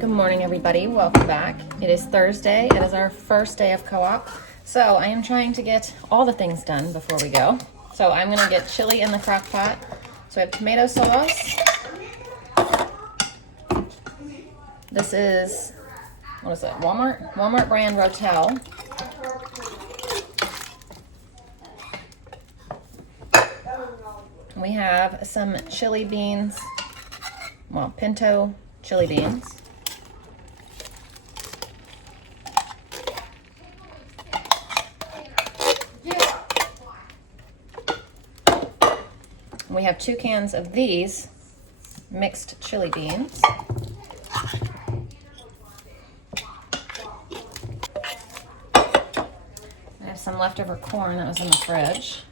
Good morning, everybody. Welcome back. It is Thursday. It is our first day of co-op. So I am trying to get all the things done before we go. So I'm going to get chili in the crock pot. So I have tomato sauce. This is, what is it? Walmart brand Rotel. We have some chili beans. Well, pinto chili beans. We have 2 cans of these mixed chili beans. I have some leftover corn that was in the fridge.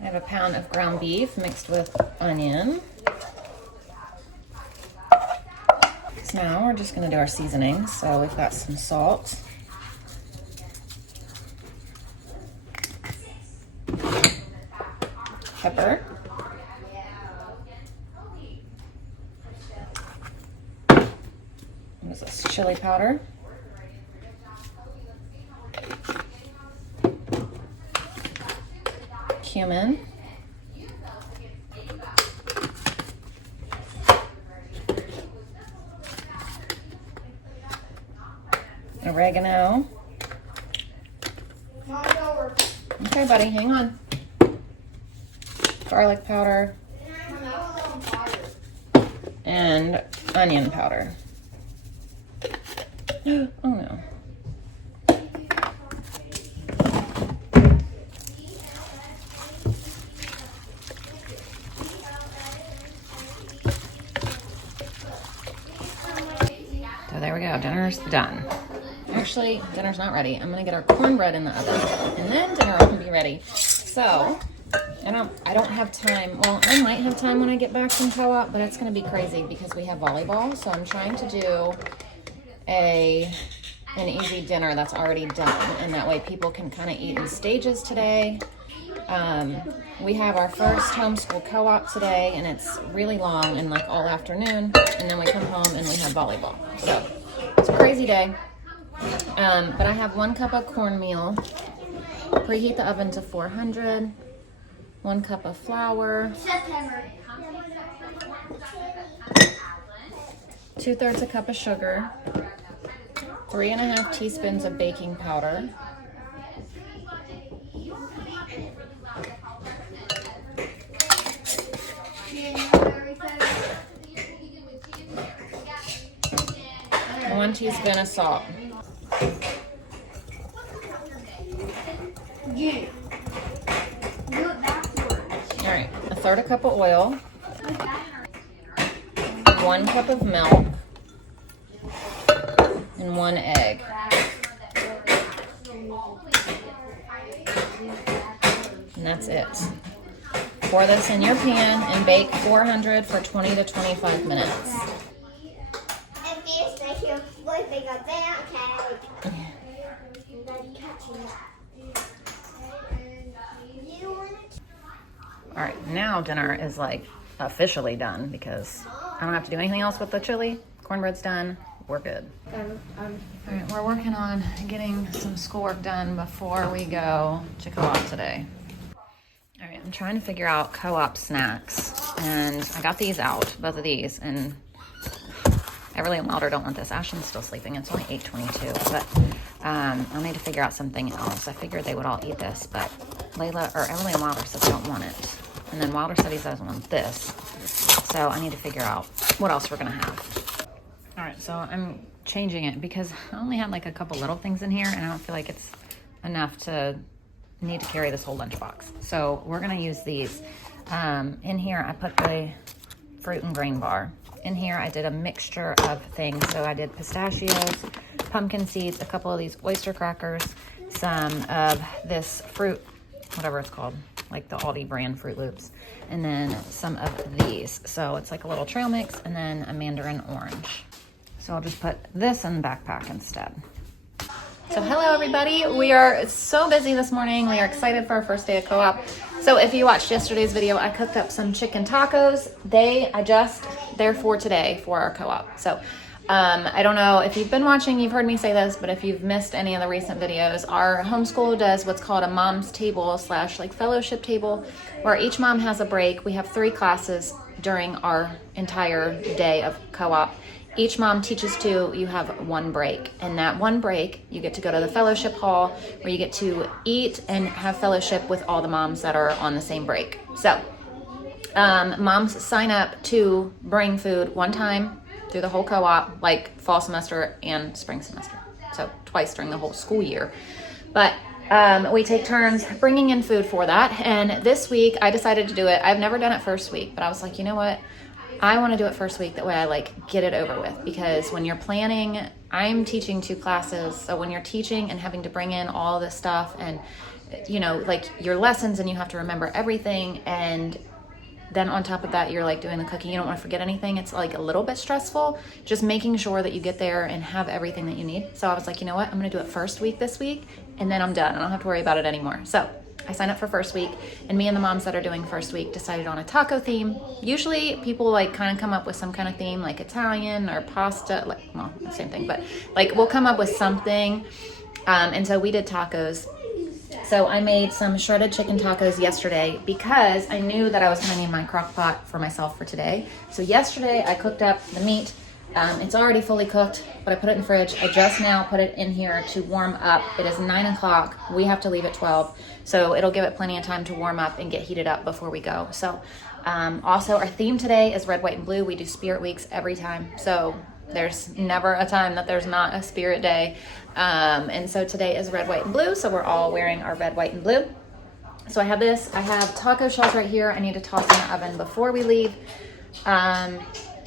I have a pound of ground beef mixed with onion. Now we're just going to do our seasonings. So we've got some salt, pepper, what is this, chili powder, cumin, oregano. Okay, buddy, hang on. Garlic powder and onion powder. Oh no. So there we go, dinner's done. Actually, dinner's not ready. I'm gonna get our cornbread in the oven, and then dinner will be ready. So, I don't have time. Well, I might have time when I get back from co-op, but it's gonna be crazy because we have volleyball. So I'm trying to do an easy dinner that's already done, and that way people can kind of eat in stages today. We have our first homeschool co-op today, and it's really long and like all afternoon, and then we come home and we have volleyball. So it's a crazy day. But I have 1 cup of cornmeal. Preheat the oven to 400. 1 cup of flour. 2/3 a cup of sugar. 3½ teaspoons of baking powder. And 1 teaspoon of salt. All right, 1/3 cup of oil, 1 cup of milk, and 1 egg. And that's it. Pour this in your pan and bake 400 for 20 to 25 minutes. All right, now dinner is like officially done because I don't have to do anything else with the chili. Cornbread's done. We're good. All right, we're working on getting some schoolwork done before we go to co-op today. All right, I'm trying to figure out co-op snacks, and I got these out, both of these, and Everly and Wilder don't want this. Ashton's still sleeping. It's only 8:22, but I'll need to figure out something else. I figured they would all eat this, but Everly and Wilder said they don't want it. And then Wilder said he doesn't want this. So I need to figure out what else we're gonna have. All right, so I'm changing it because I only had like a couple little things in here, and I don't feel like it's enough to need to carry this whole lunchbox. So we're gonna use these. In here, I put the fruit and grain bar. In here, I did a mixture of things. So I did pistachios, pumpkin seeds, a couple of these oyster crackers, some of this fruit, whatever it's called, like the Aldi brand Fruit Loops, and then some of these. So it's like a little trail mix, and then a mandarin orange. So I'll just put this in the backpack instead. So hello everybody, we are so busy this morning. We are excited for our first day of co-op. So if you watched yesterday's video, I cooked up some chicken tacos. They're for today for our co-op. So I don't know if you've been watching, you've heard me say this, but if you've missed any of the recent videos, our homeschool does what's called a mom's table / like fellowship table, where each mom has a break. We have 3 classes during our entire day of co-op. Each mom teaches 2, you have 1 break. And that 1 break, you get to go to the fellowship hall where you get to eat and have fellowship with all the moms that are on the same break. So moms sign up to bring food 1 time through the whole co-op, like fall semester and spring semester. So twice during the whole school year. But we take turns bringing in food for that. And this week I decided to do it. I've never done it first week, but I was like, you know what? I want to do it first week. That way I get it over with, because when you're planning, I'm teaching 2 classes. So when you're teaching and having to bring in all this stuff and, your lessons, and you have to remember everything. And then on top of that, you're doing the cooking. You don't want to forget anything. It's a little bit stressful, just making sure that you get there and have everything that you need. So I was like, you know what? I'm going to do it first week this week, and then I'm done. I don't have to worry about it anymore. So I signed up for first week, and me and the moms that are doing first week decided on a taco theme. Usually people kind of come up with some kind of theme, like Italian or pasta, same thing, but we'll come up with something. And so we did tacos. So I made some shredded chicken tacos yesterday because I knew that I was going to need my crock pot for myself for today. So yesterday I cooked up the meat. It's already fully cooked, but I put it in the fridge. I just now put it in here to warm up. It is 9 o'clock. We have to leave at 12. So it'll give it plenty of time to warm up and get heated up before we go. So also our theme today is red, white, and blue. We do spirit weeks every time. So there's never a time that there's not a spirit day. And so today is red, white, and blue. So we're all wearing our red, white, and blue. So I have this. I have taco shells right here. I need to toss in the oven before we leave.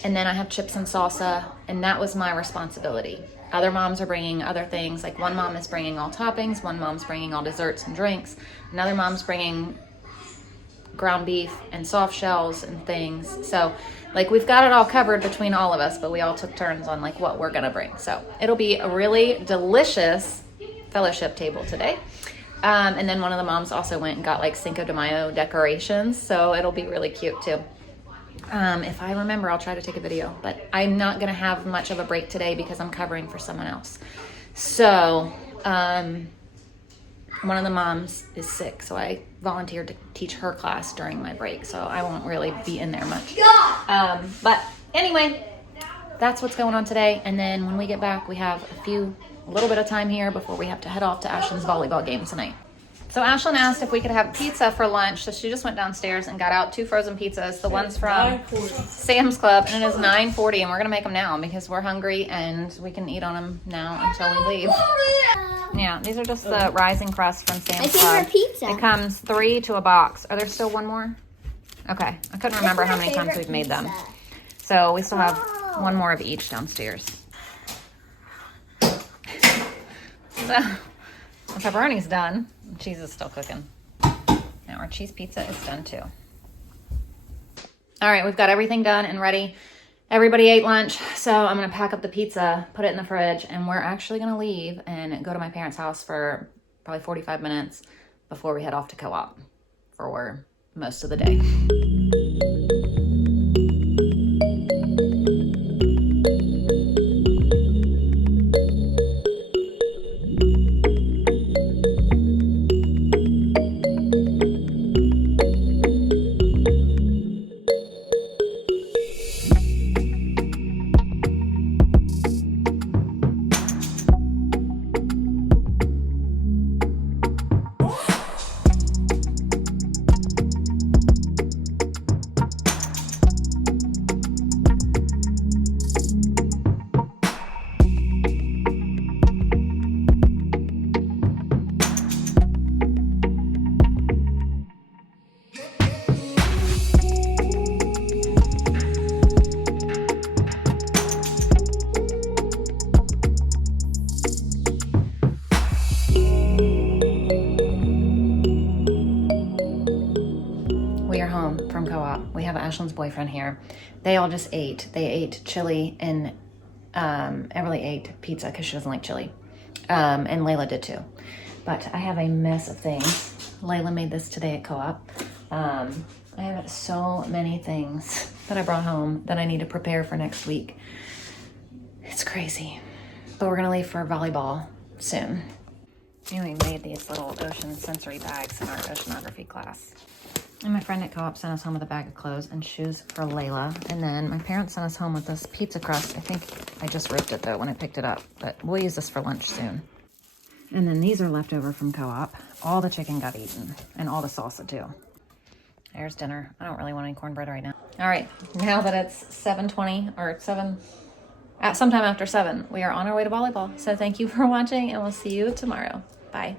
And then I have chips and salsa, and that was my responsibility. Other moms are bringing other things. One mom is bringing all toppings, one mom's bringing all desserts and drinks, another mom's bringing ground beef and soft shells and things. So we've got it all covered between all of us, but we all took turns on what we're gonna bring. So it'll be a really delicious fellowship table today. And then one of the moms also went and got Cinco de Mayo decorations, so it'll be really cute too. If I remember, I'll try to take a video, but I'm not going to have much of a break today because I'm covering for someone else. So, one of the moms is sick, so I volunteered to teach her class during my break, so I won't really be in there much. But anyway, that's what's going on today. And then when we get back, we have a little bit of time here before we have to head off to Ashlyn's volleyball game tonight. So Ashlyn asked if we could have pizza for lunch, so she just went downstairs and got out 2 frozen pizzas, the ones from Sam's Club, and it is 9:40, and we're going to make them now because we're hungry and we can eat on them now until we leave. Yeah, these are just the rising crust from Sam's Club. My favorite pizza. It comes 3 to a box. Are there still 1 more? Okay, I couldn't remember how many times we've made them. So we still have 1 more of each downstairs. So the pepperoni's done. Cheese is still cooking. Now our cheese pizza is done too. All right, we've got everything done and ready. Everybody ate lunch, so I'm gonna pack up the pizza, put it in the fridge, and we're actually gonna leave and go to my parents' house for probably 45 minutes before we head off to co-op for most of the day. From co-op. We have Ashlyn's boyfriend here. They all just ate. They ate chili and Everly ate pizza because she doesn't like chili. And Layla did too. But I have a mess of things. Layla made this today at Co-op. I have so many things that I brought home that I need to prepare for next week. It's crazy. But we're gonna leave for volleyball soon. And we made these little ocean sensory bags in our oceanography class. And my friend at Co-op sent us home with a bag of clothes and shoes for Layla. And then my parents sent us home with this pizza crust. I think I just ripped it though when I picked it up, but we'll use this for lunch soon. And then these are left over from Co-op. All the chicken got eaten and all the salsa too. There's dinner. I don't really want any cornbread right now. All right, now that it's 7:20 or sometime after 7, we are on our way to volleyball. So thank you for watching and we'll see you tomorrow. Bye.